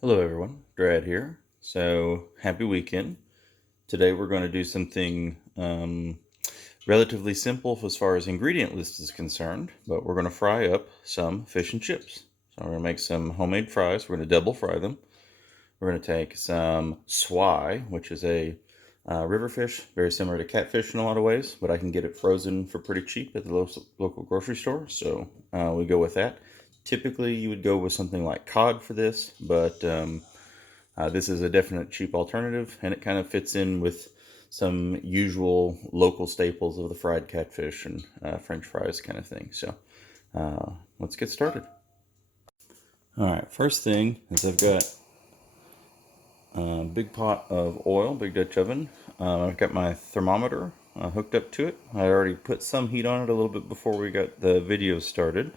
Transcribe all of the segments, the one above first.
Hello everyone, Drad here. So happy weekend. Today we're going to do something relatively simple as far as ingredient list is concerned, but we're going to fry up some fish and chips. So we're going to make some homemade fries. We're going to double fry them. We're going to take some swai, which is a river fish, very similar to catfish in a lot of ways, but I can get it frozen for pretty cheap at the local grocery store. So we go with that. Typically, you would go with something like cod for this, but this is a definite cheap alternative, and it kind of fits in with some usual local staples of the fried catfish and French fries kind of thing. So let's get started. All right, first thing is I've got a big pot of oil, big Dutch oven. I've got my thermometer hooked up to it. I already put some heat on it a little bit before we got the video started.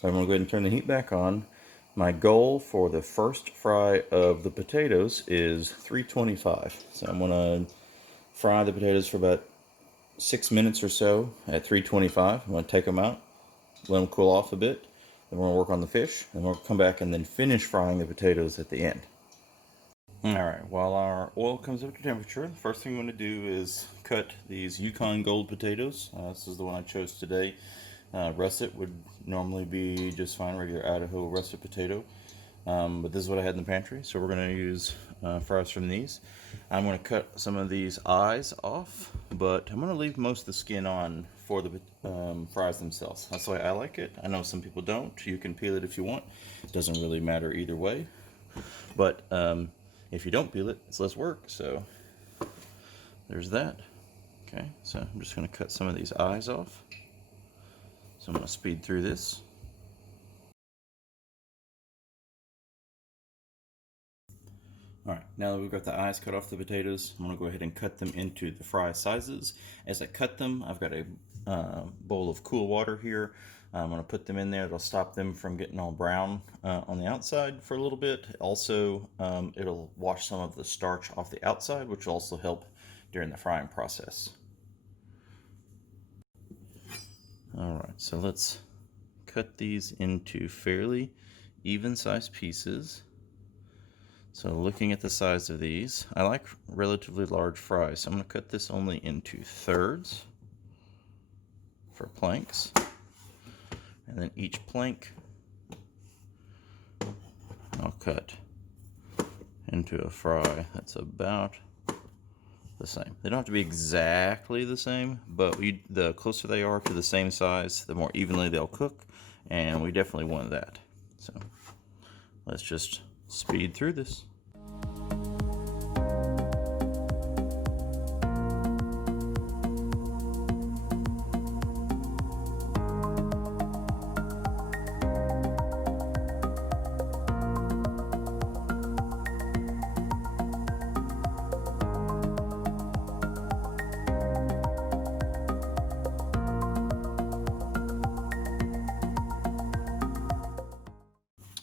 I'm going to go ahead and turn the heat back on. My goal for the first fry of the potatoes is 325. So I'm going to fry the potatoes for about 6 minutes or so at 325. I'm going to take them out, let them cool off a bit. Then we're going to work on the fish, and we'll come back and then finish frying the potatoes at the end. Alright, while our oil comes up to temperature, the first thing I'm going to do is cut these Yukon Gold potatoes. This is the one I chose today. Russet would normally be just fine, regular Idaho russet potato. But this is what I had in the pantry, so we're going to use fries from these. I'm going to cut some of these eyes off, but I'm going to leave most of the skin on for the fries themselves. That's the way I like it. I know some people don't. You can peel it if you want. It doesn't really matter either way. But if you don't peel it, it's less work, so there's that. Okay, so I'm just going to cut some of these eyes off. So I'm going to speed through this. Alright, now that we've got the eyes cut off the potatoes, I'm going to go ahead and cut them into the fry sizes. As I cut them, I've got a bowl of cool water here. I'm going to put them in there. It'll stop them from getting all brown on the outside for a little bit. Also, it'll wash some of the starch off the outside, which will also help during the frying process. Alright, so let's cut these into fairly even-sized pieces. So looking at the size of these, I like relatively large fries, so I'm going to cut this only into thirds for planks. And then each plank I'll cut into a fry that's about the same. They don't have to be exactly the same, but the closer they are to the same size, the more evenly they'll cook, and we definitely want that. So let's just speed through this.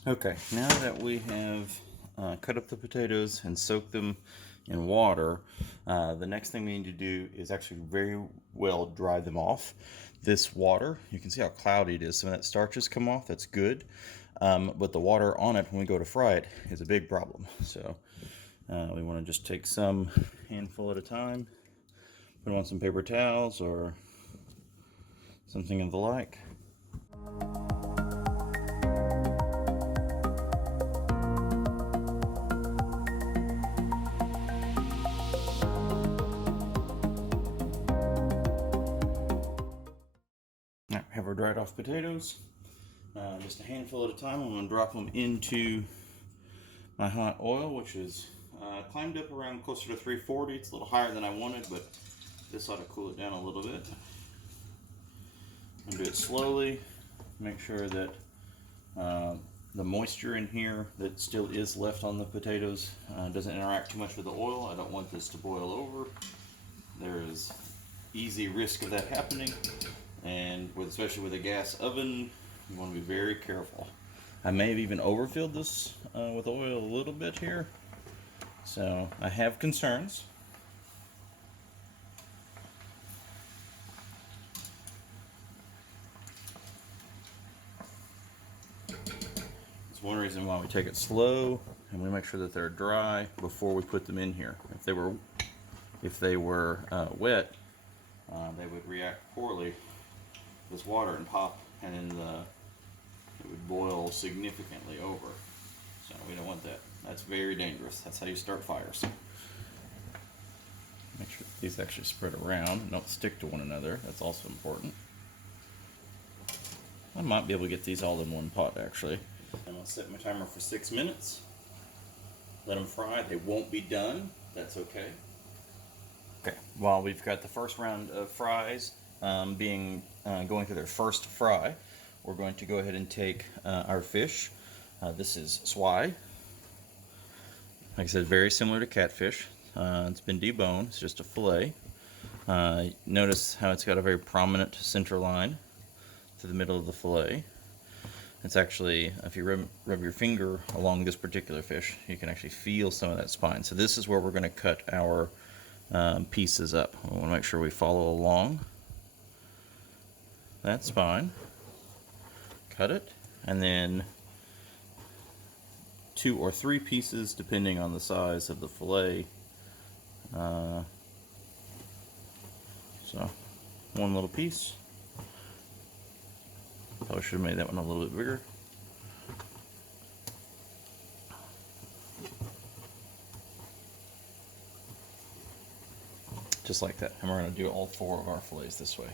Okay, now that we have cut up the potatoes and soaked them in water, the next thing we need to do is actually very well dry them off. This water, you can see how cloudy it is. Some of that starch has come off, that's good. But the water on it when we go to fry it is a big problem. So we want to just take some handful at a time, put them on some paper towels or something of the like. Now, have our dried off potatoes. Just a handful at a time. I'm going to drop them into my hot oil, which is climbed up around closer to 340. It's a little higher than I wanted, but this ought to cool it down a little bit. I'm going to do it slowly. Make sure that the moisture in here that still is left on the potatoes doesn't interact too much with the oil. I don't want this to boil over. There is easy risk of that happening, and especially with a gas oven, you want to be very careful. I may have even overfilled this with oil a little bit here, so I have concerns. It's one reason why we take it slow and we make sure that they're dry before we put them in here. If they were wet, they would react poorly with water and pop, and then it would boil significantly over. So we don't want that. That's very dangerous. That's how you start fires. Make sure these actually spread around and don't stick to one another. That's also important. I might be able to get these all in one pot actually. I'm going to set my timer for 6 minutes. Let them fry. They won't be done. That's okay. Okay, while we've got the first round of fries going through their first fry, we're going to go ahead and take our fish. This is swai. Like I said, very similar to catfish. It's been deboned. It's just a fillet. Notice how it's got a very prominent center line to the middle of the fillet. It's actually, if you rub your finger along this particular fish, you can actually feel some of that spine. So this is where we're going to cut our pieces up. We want to make sure we follow along that spine. Cut it, and then 2 or 3 pieces depending on the size of the fillet. So one little piece. Probably should have made that one a little bit bigger. Just like that. And we're going to do all 4 of our fillets this way.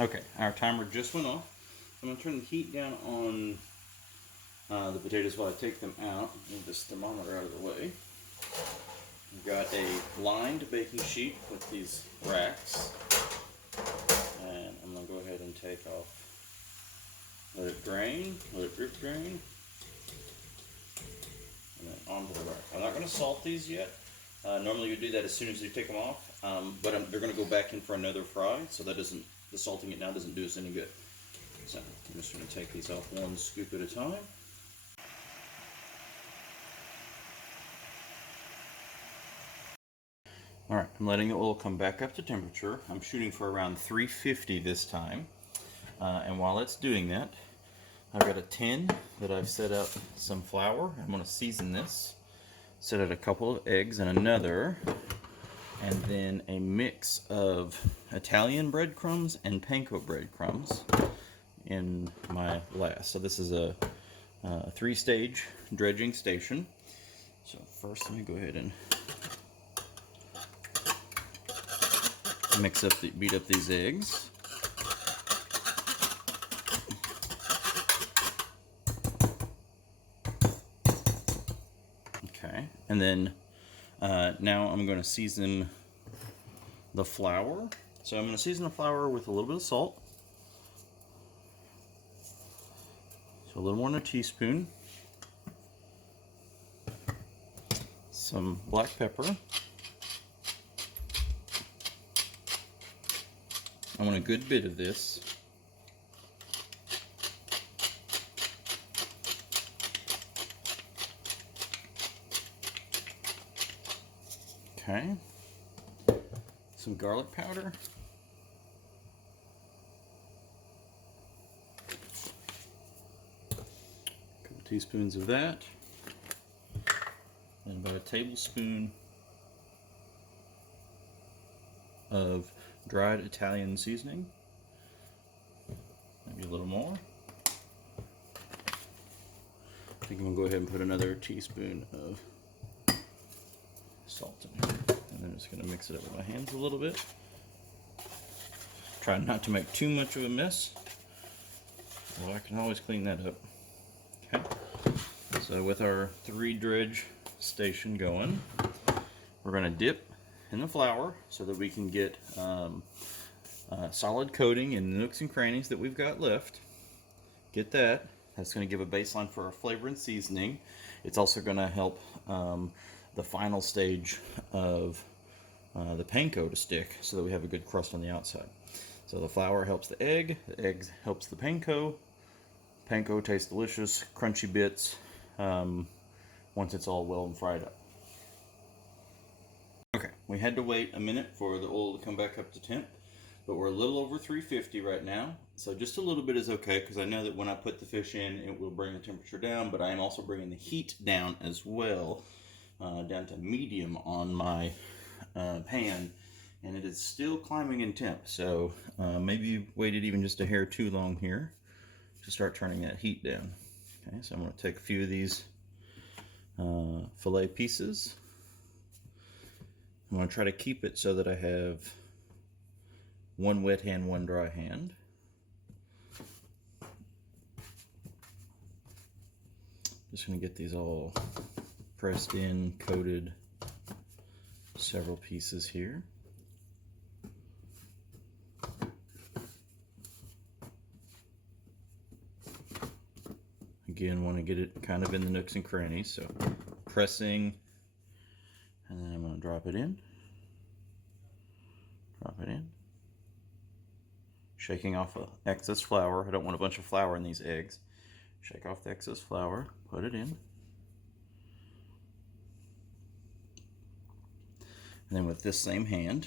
Okay, our timer just went off. I'm going to turn the heat down on the potatoes while I take them out. Move this thermometer out of the way. We've got a lined baking sheet with these racks. And I'm going to go ahead and take off. Let it drain, let it drip drain. And then onto the rack. I'm not going to salt these yet. Normally you do that as soon as you take them off. But they're going to go back in for another fry, so that doesn't, the salting it now doesn't do us any good. So I'm just going to take these off one scoop at a time. Alright, I'm letting the oil come back up to temperature. I'm shooting for around 350 this time. And while it's doing that, I've got a tin that I've set up some flour. I'm going to season this. Set out a couple of eggs and another. And then a mix of Italian breadcrumbs and panko breadcrumbs in my glass. So this is a 3-stage dredging station. So first let me go ahead and beat up these eggs. Okay, and then now I'm going to season the flour. So I'm going to season the flour with a little bit of salt. So a little more than a teaspoon. Some black pepper. I want a good bit of this. Okay. Some garlic powder. A couple teaspoons of that. And about a tablespoon of dried Italian seasoning. Maybe a little more. I think I'm going to go ahead and put another teaspoon of salt in here. And then just going to mix it up with my hands a little bit. Try not to make too much of a mess. Well, I can always clean that up. Okay. So with our 3 dredge station going, we're going to dip in the flour so that we can get solid coating in the nooks and crannies that we've got left. Get that. That's going to give a baseline for our flavor and seasoning. It's also going to help the final stage of the panko to stick so that we have a good crust on the outside. So the flour helps the egg helps the panko. Panko tastes delicious, crunchy bits once it's all well and fried up. Okay, we had to wait a minute for the oil to come back up to temp. but we're a little over 350 right now. So just a little bit is okay, because I know that when I put the fish in, it will bring the temperature down, but I am also bringing the heat down as well, down to medium on my pan, and it is still climbing in temp. So maybe you waited even just a hair too long here to start turning that heat down. Okay, so I'm going to take a few of these fillet pieces. I'm going to try to keep it so that I have one wet hand, one dry hand. Just going to get these all pressed in, coated, several pieces here. Again, want to get it kind of in the nooks and crannies, so pressing, and then I'm going to drop it in. Drop it in. Shaking off the excess flour. I don't want a bunch of flour in these eggs. Shake off the excess flour, put it in. And then with this same hand,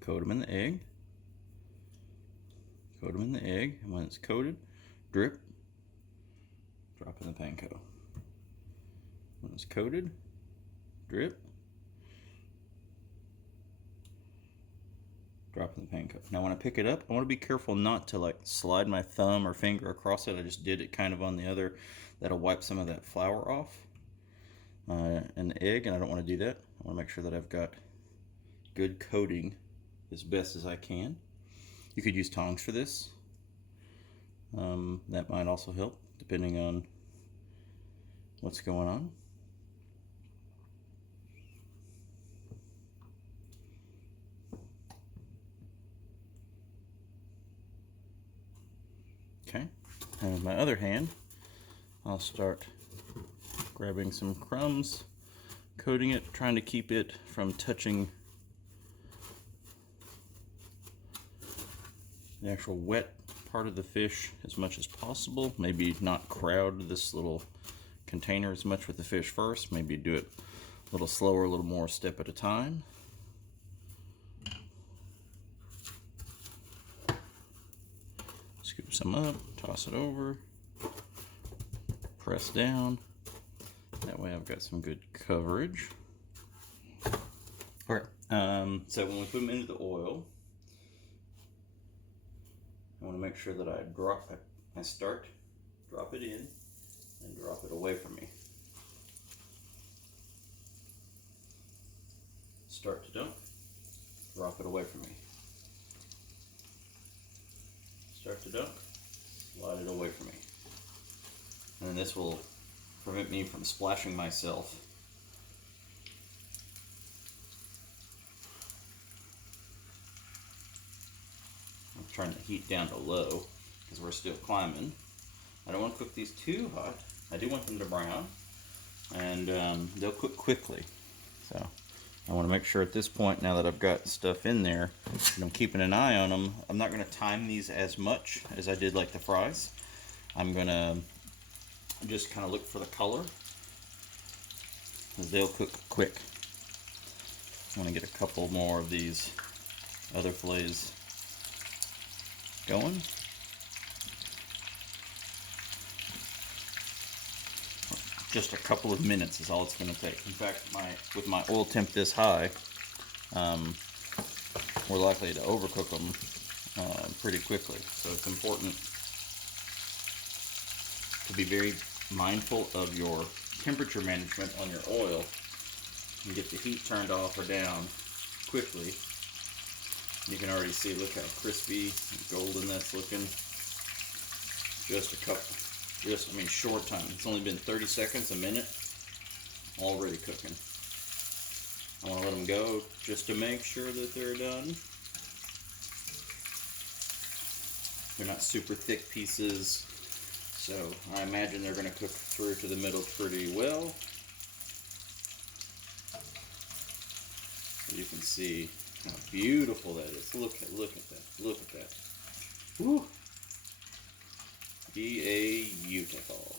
coat them in the egg. Coat them in the egg, and when it's coated, drip, drop in the panko. When it's coated, drip, drop in the panko. Now when I pick it up, I want to be careful not to like slide my thumb or finger across it. I just did it kind of on the other. That'll wipe some of that flour off and the egg, and I don't want to do that. I want to make sure that I've got good coating as best as I can. You could use tongs for this. That might also help depending on what's going on. Okay, and with my other hand, I'll start grabbing some crumbs, coating it, trying to keep it from touching the actual wet part of the fish as much as possible. Maybe not crowd this little container as much with the fish first. Maybe do it a little slower, a little more step at a time. Scoop some up, toss it over, press down. That way I've got some good coverage. All right, so when we put them into the oil, I want to make sure that I drop it in, and drop it away from me. Start to dunk, drop it away from me. Start to dunk, slide it away from me. And then this will prevent me from splashing myself. I'm turning the heat down to low because we're still climbing. I don't want to cook these too hot. I do want them to brown, and they'll cook quickly. So I want to make sure at this point, now that I've got stuff in there, and I'm keeping an eye on them. I'm not going to time these as much as I did like the fries. I'm going to just kind of look for the color, because they'll cook quick. I want to get a couple more of these other fillets going. Just a couple of minutes is all it's going to take. In fact, with my oil temp this high, we're likely to overcook them pretty quickly. So it's important to be very mindful of your temperature management on your oil and get the heat turned off or down quickly. You can already see, look how crispy and golden that's looking. Short time. It's only been 30 seconds, a minute, already cooking. I want to let them go just to make sure that they're done. They're not super thick pieces, so I imagine they're going to cook through to the middle pretty well. So you can see how beautiful that is. Look at that. Look at that. Woo! Beautiful.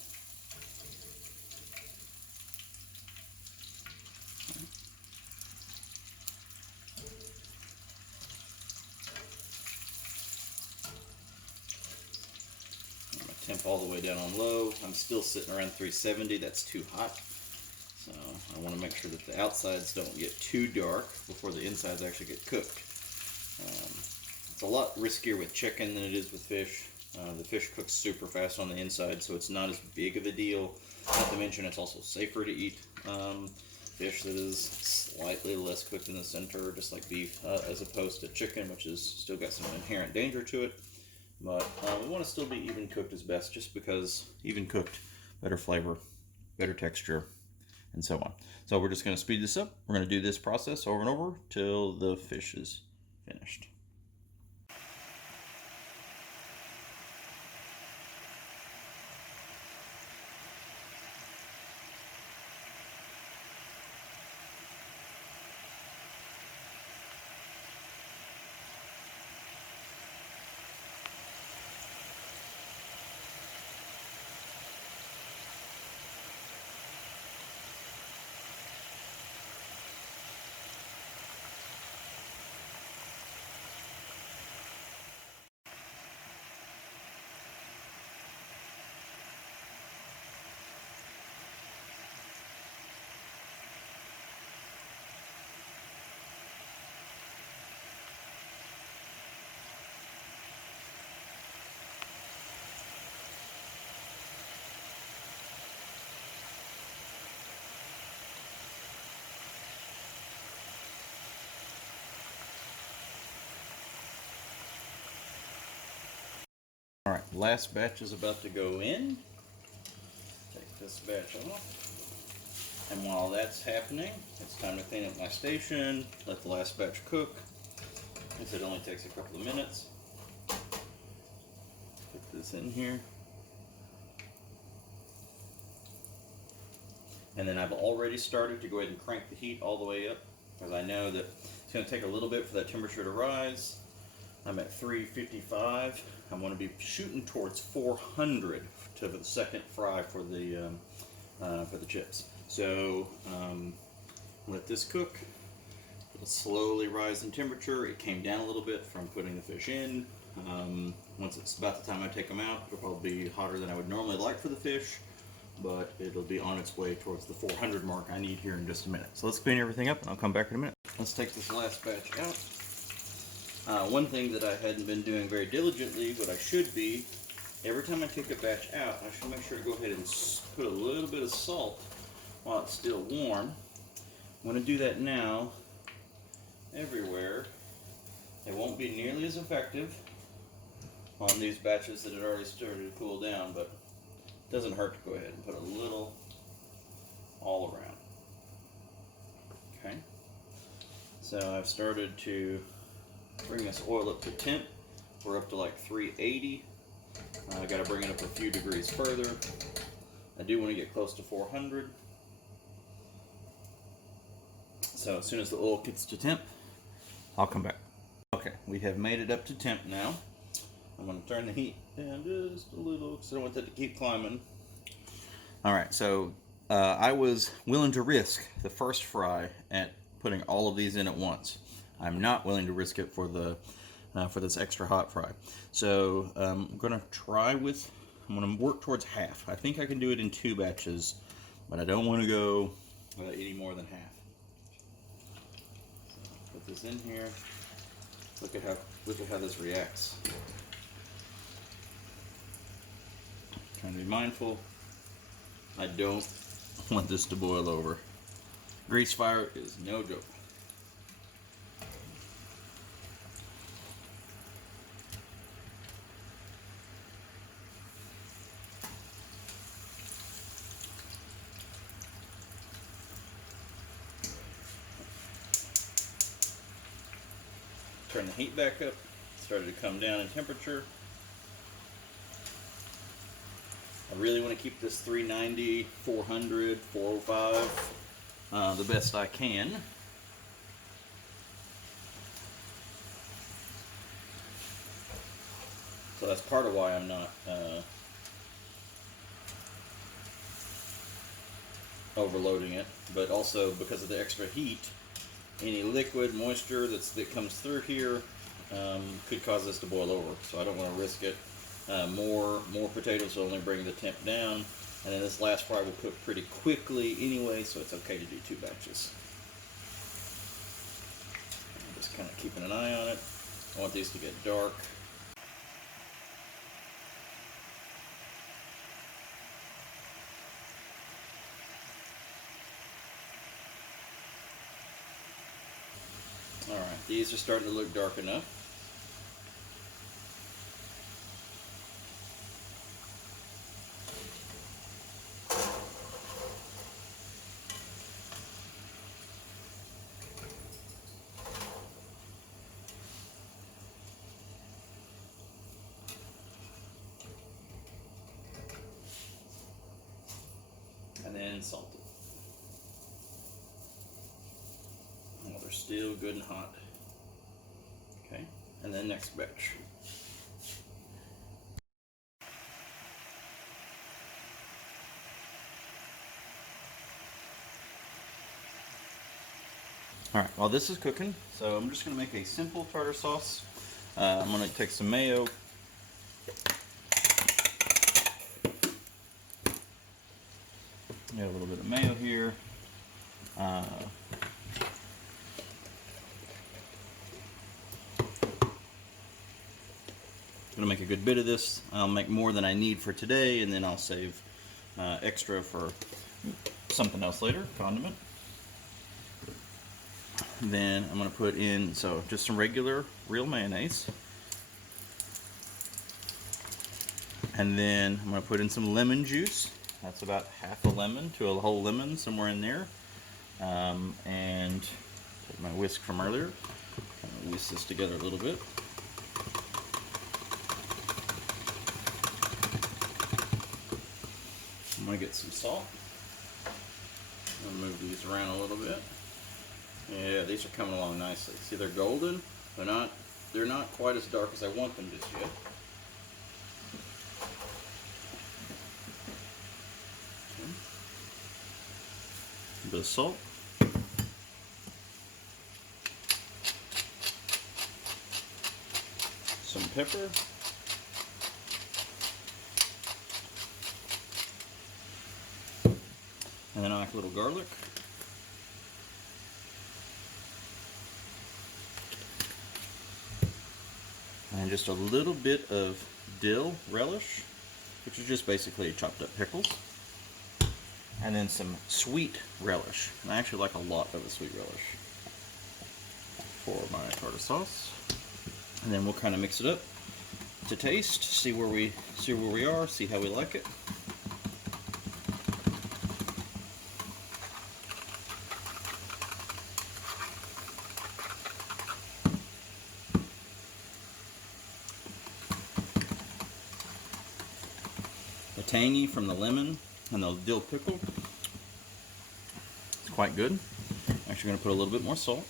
temp all the way down on low. I'm still sitting around 370. That's too hot. So I want to make sure that the outsides don't get too dark before the insides actually get cooked. It's a lot riskier with chicken than it is with fish. The fish cooks super fast on the inside, so it's not as big of a deal. Not to mention it's also safer to eat fish that is slightly less cooked in the center, just like beef, as opposed to chicken, which has still got some inherent danger to it. But we want to still be even cooked as best, just because even cooked, better flavor, better texture, and so on. So we're just going to speed this up. We're going to do this process over and over till the fish is finished. All right, last batch is about to go in. Take this batch off. And while that's happening, it's time to clean up my station, let the last batch cook. Since it only takes a couple of minutes. Put this in here. And then I've already started to go ahead and crank the heat all the way up, because I know that it's going to take a little bit for that temperature to rise. I'm at 355. I'm going to be shooting towards 400 to the second fry for the chips. So let this cook. It'll slowly rise in temperature. It came down a little bit from putting the fish in. Once it's about the time I take them out, it'll probably be hotter than I would normally like for the fish, but it'll be on its way towards the 400 mark I need here in just a minute. So let's clean everything up and I'll come back in a minute. Let's take this last batch out. One thing that I hadn't been doing very diligently, but I should be, every time I take a batch out, I should make sure to go ahead and put a little bit of salt while it's still warm. I'm going to do that now everywhere. It won't be nearly as effective on these batches that had already started to cool down, but it doesn't hurt to go ahead and put a little all around. Okay, so I've started to bring this oil up to temp. We're up to like 380. I got to bring it up a few degrees further. I do want to get close to 400. So as soon as the oil gets to temp, I'll come back. Okay, we have made it up to temp now. I'm going to turn the heat down just a little because I don't want that to keep climbing. All right, so I was willing to risk the first fry at putting all of these in at once. I'm not willing to risk it for the for this extra hot fry. So I'm going to work towards half. I think I can do it in 2 batches, but I don't want to go any more than half. So put this in here. Look at how this reacts. Trying to be mindful. I don't want this to boil over. Grease fire is no joke. Turn the heat back up. Started to come down in temperature. I really want to keep this 390, 400, 405 the best I can. So that's part of why I'm not overloading it, but also because of the extra heat. Any liquid moisture that comes through here could cause this to boil over, so I don't want to risk it. More potatoes will only bring the temp down. And then this last fry will cook pretty quickly anyway, so it's okay to do 2 batches. I'm just kind of keeping an eye on it. I want these to get dark. Alright, these are starting to look dark enough. And then salt it. Oh, they're still good and hot. Okay, and then next batch. Alright, while this is cooking, so I'm just going to make a simple tartar sauce. I'm going to take some mayo. Got a little bit of mayo here. I'm going to make a good bit of this. I'll make more than I need for today, and then I'll save extra for something else later, condiment. Then I'm going to put in, so just some regular real mayonnaise. And then I'm going to put in some lemon juice. That's about half a lemon to a whole lemon, somewhere in there. And take my whisk from earlier. Whisk this together a little bit. I'm going to get some salt. I'm going to move these around a little bit. Yeah, these are coming along nicely. See, they're golden. They're not quite as dark as I want them just yet. Okay. A bit of salt. Some pepper. And then I like a little garlic. And just a little bit of dill relish, which is just basically chopped up pickles. And then some sweet relish. And I actually like a lot of the sweet relish for my tartar sauce. And then we'll kind of mix it up to taste, see where we are, see how we like it. The tangy from the lemon and the dill pickle, it's quite good. I'm actually going to put a little bit more salt,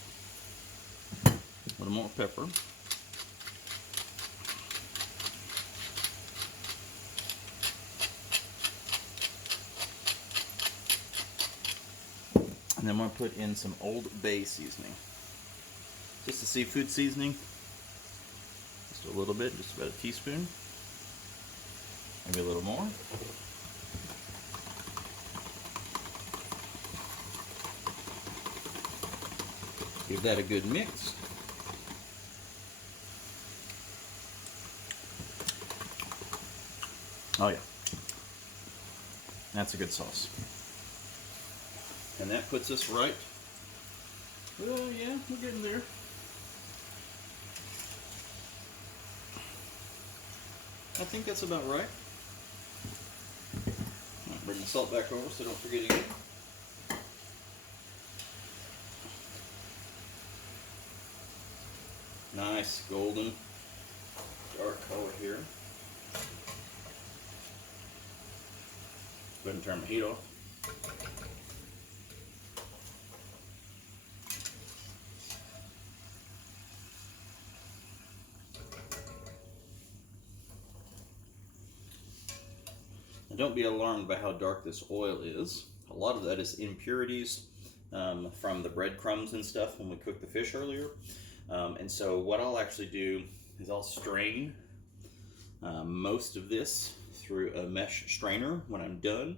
a little more pepper. And then I'm going to put in some Old Bay seasoning. Just a seafood seasoning. Just a little bit, just about a teaspoon. Maybe a little more. Give that a good mix. Oh yeah. That's a good sauce. And that puts us right. Oh yeah, we're getting there. I think that's about right. I'll bring the salt back over so don't forget again. Nice golden dark color here. Go ahead and turn the heat off. Now don't be alarmed by how dark this oil is. A lot of that is impurities from the breadcrumbs and stuff when we cooked the fish earlier. And so what I'll actually do is I'll strain most of this through a mesh strainer when I'm done,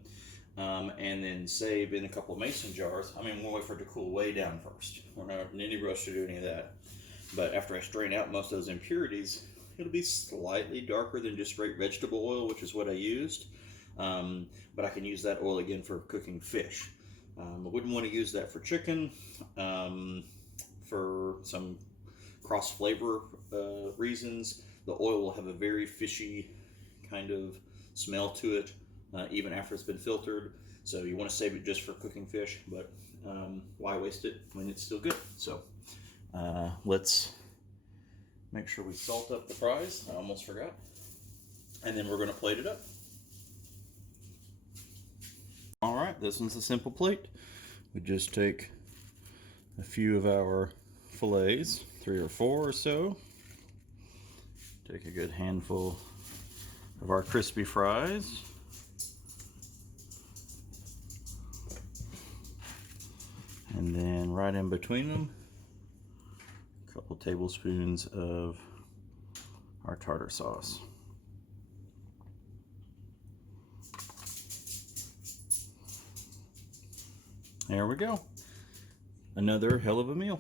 and then save in a couple of mason jars. I mean, we'll wait for it to cool way down first. We're not in any rush to do any of that. But after I strain out most of those impurities, it'll be slightly darker than just straight vegetable oil, which is what I used. But I can use that oil again for cooking fish. I wouldn't want to use that for chicken. For some cross flavor reasons, the oil will have a very fishy kind of smell to it, even after it's been filtered. So you want to save it just for cooking fish, but why waste it when it's still good? So let's make sure we salt up the fries. I almost forgot. And then we're going to plate it up. All right, this one's a simple plate. We just take a few of our fillets, 3 or 4 or so. Take a good handful of our crispy fries. And then right in between them, a couple tablespoons of our tartar sauce. There we go. Another hell of a meal.